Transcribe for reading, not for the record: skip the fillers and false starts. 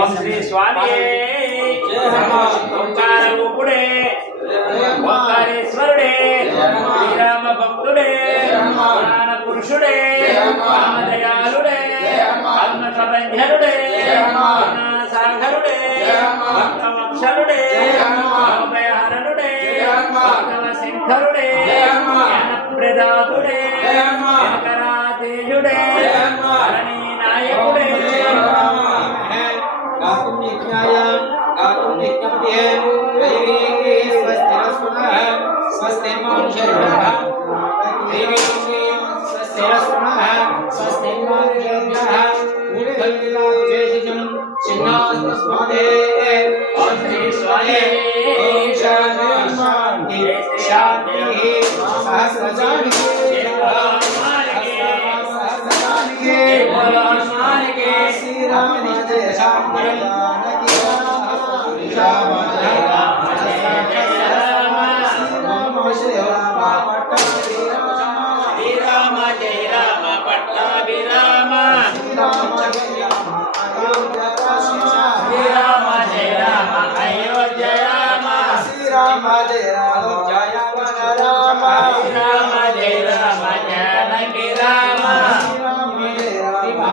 ఓం శ్రీ స్వామి ఓంకార రూపుడే ఓంకారేశ్వరుడే శ్రీరామ భక్తుడే పురాణ పురుషుడే రామదయాళుడే పద్మసభంజరుడే సాగరుడే భక్తవత్సలుడే భయహరణుడే భక్తవశంకరుడే జ్ఞానప్రదాతుడే శంకరాతేజుడే హరణీ నాయకుడే स्वस्ति मानुषेभ्यः स्वस्ति रस्मः स्वस्ति मानुषेभ्यः मुखलिलाविशेषं चिन्नास्मदे ओम श्री स्वाहे ओम शांति शांति सहस्रजानि श्री राम जय शांति राम जय राम श्री राम जय राम पट्टाभिराम श्री राम जय राम अयोध्या राम श्री राम जय राम